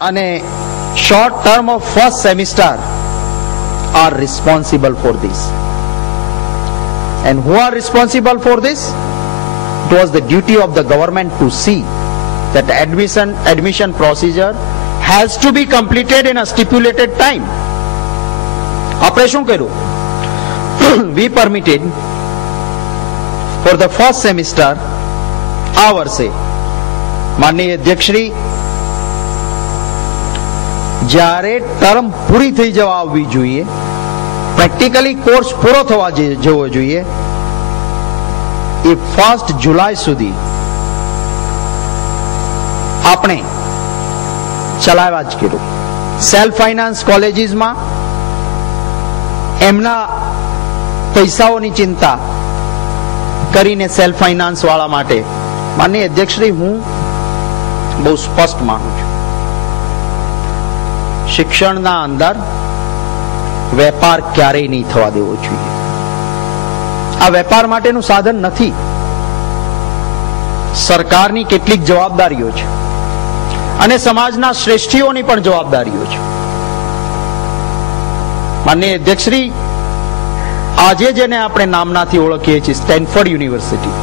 અને short term of first semester are responsible for this. And who are responsible for this? It was the duty of the government to see that admission procedure has to be completed in a stipulated time. આપણે શું કર્યું? We permitted for the first semester આ વર્ષે માનનીય અધ્યક્ષશ્રી જ્યારે term પૂરી થઈ જવા આવવી જોઈએ, પ્રેક્ટિકલી કોર્સ પૂરો થવા જવો જોઈએ, એ 1 જુલાઈ સુધી આપણે ચલાવ્યા જ કર્યું. સેલ્ફ ફાઇનાન્સ કોલેજીસમાં એમના પૈસાઓની ચિંતા કરીને સેલ્ફ ફાઇનાન્સ વાળા માટે માનનીય અધ્યક્ષશ્રી હું બહુ સ્પષ્ટ માનું છું, શિક્ષણના અંદર વેપાર ક્યારેય નહીં થવા દેવો જોઈએ. આ વેપાર માટેનું સાધન નથી. સરકારની કેટલીક જવાબદારીઓ છે અને સમાજના શ્રેષ્ઠીઓની પણ જવાબદારીઓ છે. માનનીય અધ્યક્ષશ્રી, આજે જેને આપણે નામનાથી ઓળખીએ છીએ સ્ટેનફોર્ડ યુનિવર્સિટી,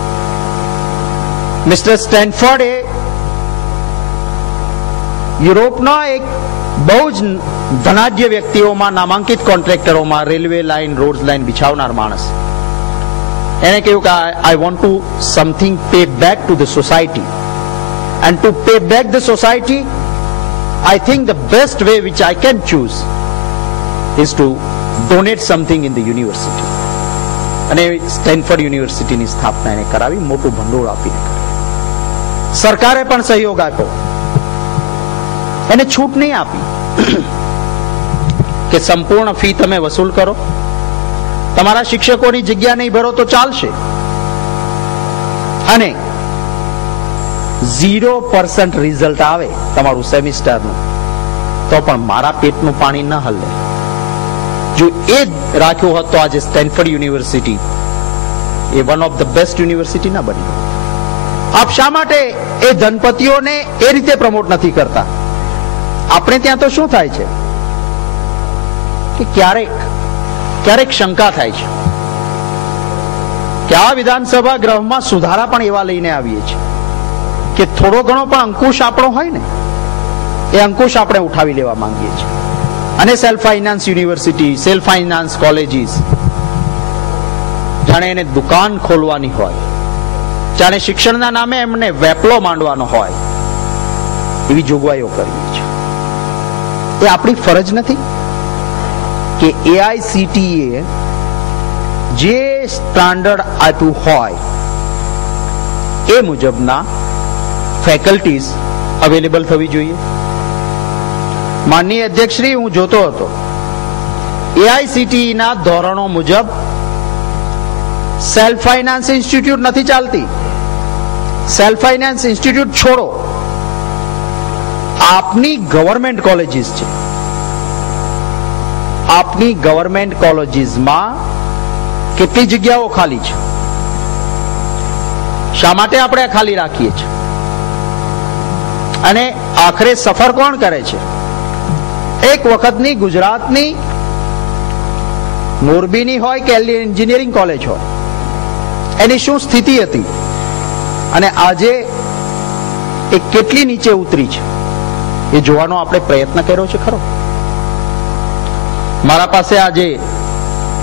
મિસ્ટર સ્ટેનફોર્ડ એ યુરોપના એક બહુ જ ધનાઢ્ય વ્યક્તિઓમાં, નામાંકિત કોન્ટ્રાક્ટરોમાં, રેલવે લાઇન, રોડ લાઇન બિછાવનાર માણસ, એને કહ્યું કે I want to something pay back to the society, and to pay back the society I think the best way which I can choose is to donate something in the university. અને Stanford યુનિવર્સિટીની સ્થાપના એને કરાવી, મોટું ભંડોળ આપીને કરી. સરકારે પણ સહયોગ આપ્યો, એને છૂટ નહીં આપી કે સંપૂર્ણ ફી તમે વસૂલ કરો, તમારા શિક્ષકોની જગ્યા નહીં ભરો તો ચાલશે, અને 0% રિઝલ્ટ આવે તમારું સેમિસ્ટરનું તો પણ મારા પેટનું પાણી ન હલે. જો એ જ રાખ્યું હોત તો આજે Stanford university A one of the best university ના બની. આપ શા માટે એ ધનપતિઓને એ રીતે પ્રમોટ નથી કરતા? આપણે ત્યાં તો શું થાય છે કે ક્યારેક શંકા થાય છે કે આ વિધાનસભા ગૃહમાં સુધારા પણ એવા લઈને આવીએ છીએ કે થોડો ઘણો પણ અંકુશ આપણો હોય ને, એ અંકુશ આપણે ઉઠાવી લેવા માંગીએ છીએ. અને self finance university, self finance colleges જાણે એને દુકાન ખોલવાની હોય, જાણે શિક્ષણના નામે એમને વેપલો માંડવાનો હોય, એવી જોગવાઈઓ કરીએ છીએ. એ આપણી ફરજ નથી કે AICTE જે સ્ટાન્ડર્ડ આપ્યું હોય એ મુજબના ફેકલ્ટીઝ અવેલેબલ થવી જોઈએ. માનનીય અધ્યક્ષશ્રી, હું જોતો હતો AICTE ના ધોરણો મુજબ સેલ્ફ ફાઇનાન્સ ઇન્સ્ટિટ્યૂટ નથી ચાલતી. સેલ્ફ ફાઇનાન્સ ઇન્સ્ટિટ્યૂટ છોડો, આપની ગવર્મેન્ટ કોલેજીસ છે, આપની ગવર્મેન્ટ કોલેજીસમાં કેટલી જગ્યાઓ ખાલી છે? શા માટે આપણે ખાલી રાખીએ છીએ? અને આખરે સફર કોણ કરે છે? એક વખતની ગુજરાતની મોરબીની હોય કે એન્જિનિયરિંગ કોલેજ હોય, એની શું સ્થિતિ હતી અને આજે એ કેટલી નીચે ઉતરી છે એ જોવાનો આપણે પ્રયત્ન કર્યો છે ખરો? મારા પાસે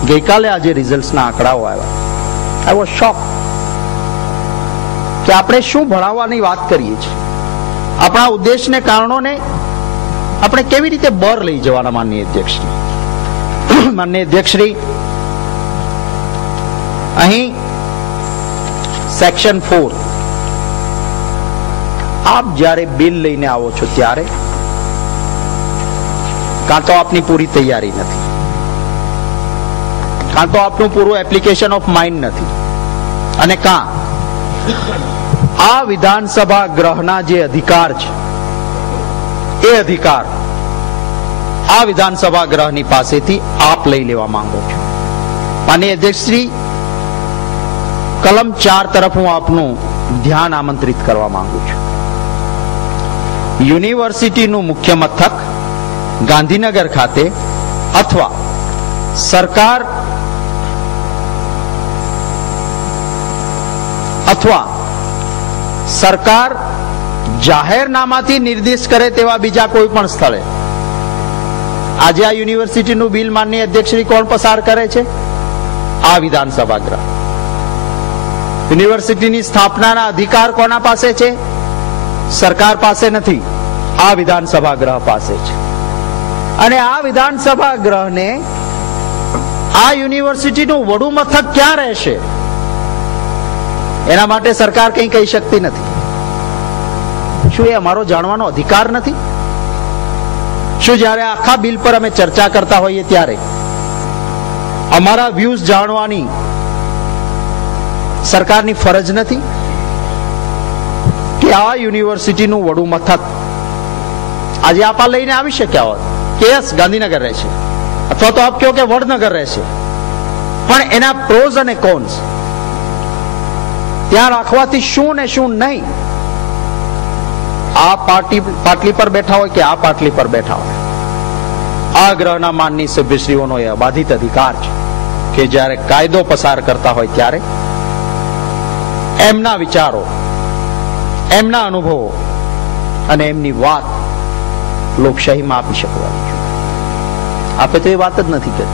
ગઈકાલે રિઝલ્ટ્સના આંકડાઓ આવ્યા. આઈ વોઝ શોક કે આપણે શું ભણાવવાની વાત કરીએ છીએ, આપણા ઉદ્દેશને, કારણોને આપણે કેવી રીતે બર લઈ જવાના? માનનીય અધ્યક્ષશ્રી, અહીં સેક્શન 4, આપ જ્યારે બિલ લઈને આવો છો ત્યારે કાં તો આપની પૂરી તૈયારી નથી, કાં તો આપનું પૂરું એપ્લિકેશન ઓફ માઇન્ડ નથી, અને કાં આ વિધાનસભા ગ્રહના જે અધિકાર છે એ અધિકાર આ વિધાનસભા ગ્રહની પાસેથી આપ લઈ લેવા માંગો છો. માનનીય અધ્યક્ષશ્રી, કલમ 4 તરફ હું આપનું ધ્યાન આમંત્રિત કરવા માંગુ છું. યુનિવર્સિટીનું મુખ્ય મથક ગાંધીનગર ખાતે અથવા સરકાર જાહેરનામાથી નિર્દેશ કરે તેવા બીજા કોઈ પણ સ્થળે. આજે આ યુનિવર્સિટીનું બિલ માનનીય અધ્યક્ષશ્રી કોણ પસાર કરે છે? આ વિધાનસભા ગૃહ. યુનિવર્સિટીની સ્થાપનાના અધિકાર કોના પાસે છે? સરકાર પાસે નથી, આ વિધાનસભા ગ્રહ પાસે છે. અને આ વિધાનસભા ગ્રહને આ યુનિવર્સિટીનું વડું મથક ક્યાં રહેશે એના માટે સરકાર કંઈ કહી શકતી નથી. શું એ અમારો જાણવાનો અધિકાર નથી? શું જ્યારે આખા બિલ પર અમે ચર્ચા કરતા હોઈએ ત્યારે અમારા વ્યૂઝ જાણવાની સરકારની ફરજ નથી કે આ યુનિવર્સિટીનું વડું મથક આજે આપ લઈને આવી શક્યા હોત કે યસ ગાંધીનગર રહેશે, અથવા તો આપ કહો કે વડનગર રહેશે, પણ એના પ્રોઝ અને કોન્સ ત્યાં રાખવાથી શું ને શું નહીં, આ પાટલી પર બેઠા હોય કે આ પાટલી પર બેઠા હોય, આ ગ્રહના માનની સભ્યશ્રીઓનો એ અબાધિત અધિકાર છે કે જ્યારે કાયદો પસાર કરતા હોય ત્યારે એમના વિચારો, એમના અનુભવો અને એમની વાત લોકશાહીમાં આપી શકવાની છે. આપે તો એ વાત જ નથી કરી.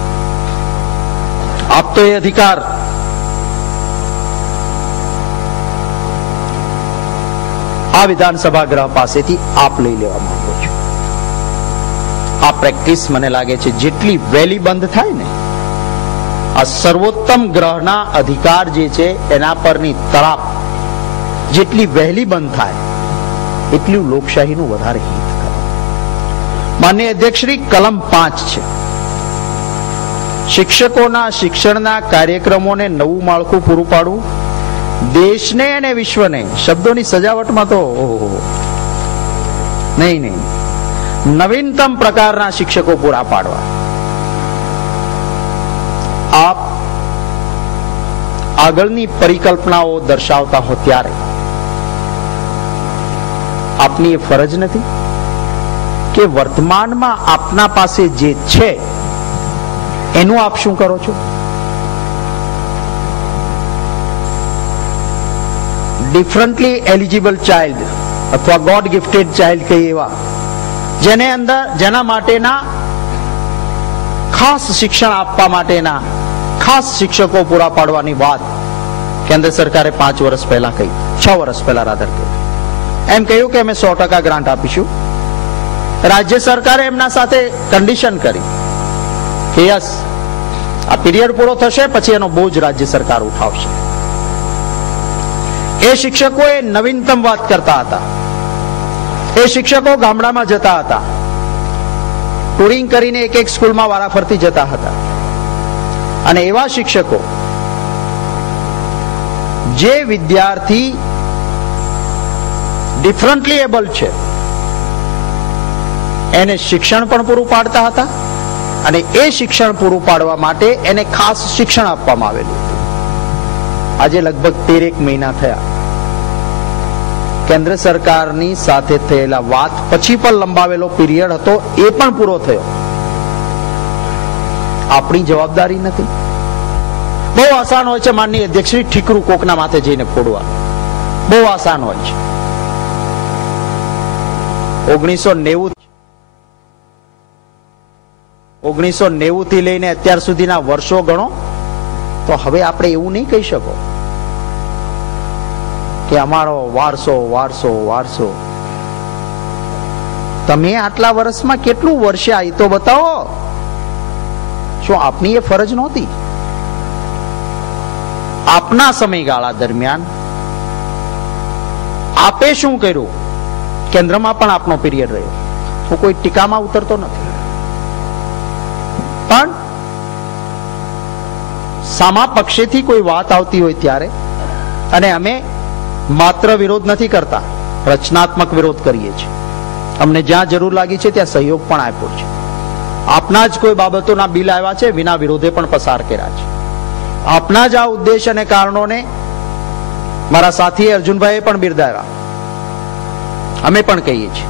આપ તો એ અધિકાર આ વિધાનસભા ગ્રહ પાસેથી આપ લઈ લેવા માંગો છો. આ પ્રેક્ટિસ મને લાગે છે જેટલી વહેલી બંધ થાય ને, આ સર્વોત્તમ ગ્રહના અધિકાર જે છે એના પરની તરાપ જેટલી વહેલી બંધ થાય એટલું લોકશાહીનું વધારે હિત કરે. માનનીય અધ્યક્ષશ્રી, કલમ 5 છે. શિક્ષકોના શિક્ષણના કાર્યક્રમોને નવું માળખું પૂરું પાડવું, દેશને અને વિશ્વને, શબ્દોની સજાવટમાં તો નહીં, નવીનતમ પ્રકારના શિક્ષકો પૂરા પાડવા. આપ આગળની પરિકલ્પનાઓ દર્શાવતા હો ત્યારે આપની એ ફરજ નથી કે વર્તમાનમાં આપના પાસે જે છે એનું આપ શું કરો છો? ડિફરન્ટલી એલિજિબલ ચાઇલ્ડ અથવા ગોડ ગિફ્ટેડ ચાઇલ્ડ કહીએ એવા, જેના માટેના ખાસ શિક્ષણ આપવા માટેના ખાસ શિક્ષકો પૂરા પાડવાની વાત કેન્દ્ર સરકારે 5 વર્ષ પહેલા કહી, 6 વર્ષ પહેલા રાધર કહી. એમ કહ્યું કે અમે 100% ગ્રાન્ટ આપીશું. રાજ્ય સરકારે એમના સાથે કન્ડિશન કરી કે યસ, આ પીરિયડ પૂરો થશે પછી એનો બોજ રાજ્ય સરકાર ઉઠાવશે. એ શિક્ષકો એ નવીનતમ વાત કરતા હતા. એ શિક્ષકો ગામડામાં જતા હતા, ટુરિંગ કરીને એક સ્કૂલમાં વારાફરતી જતા હતા. અને એવા શિક્ષકો જે વિદ્યાર્થી ડિફરન્ટલી એબલ છે એને શિક્ષણ પણ પૂરું પાડતા હતા, અને એ શિક્ષણ પૂરું પાડવા માટે એને ખાસ શિક્ષણ આપવામાં આવેલું હતું. આજે લગભગ 13 મહિના થયા. કેન્દ્ર સરકારની સાથે થયેલા વાત પછી પણ લંબાવેલો પીરિયડ હતો, એ પણ પૂરો થયો. આપણી જવાબદારી નથી. બહુ આસાન હોય છે માનનીય અધ્યક્ષશ્રી, ઠીકરું કોકના માથે જઈને ફોડવા, બહુ આસાન હોય છે. 1990 થી લઈને અત્યાર સુધીના વર્ષો ગણો તો હવે આપણે એવું નહીં કહી શકો કે અમારો વારસો. તમે આટલા વર્ષમાં કેટલું વર્ષે આવી તો બતાવો. શું આપની એ ફરજ નહોતી? આપના સમયગાળા દરમિયાન આપે શું કર્યું? કેન્દ્રમાં પણ આપનો પીરિયડ રહ્યો. હું કોઈ ટીકામાં ઉતરતો નથી, પણ સામા પક્ષેથી કોઈ વાત આવતી હોય ત્યારે, અને અમે માત્ર વિરોધ નથી કરતા, રચનાત્મક વિરોધ કરીએ છીએ. અમને જ્યાં જરૂર લાગી છે ત્યાં સહયોગ પણ આપ્યો છે. આપના જ કોઈ બાબતોના બિલ આવ્યા છે, વિના વિરોધે પણ પસાર કર્યા છે. આપના જ આ ઉદ્દેશ અને કારણોને મારા સાથી અર્જુનભાઈએ પણ બિરદાવ્યા. અમે પણ કહીએ છીએ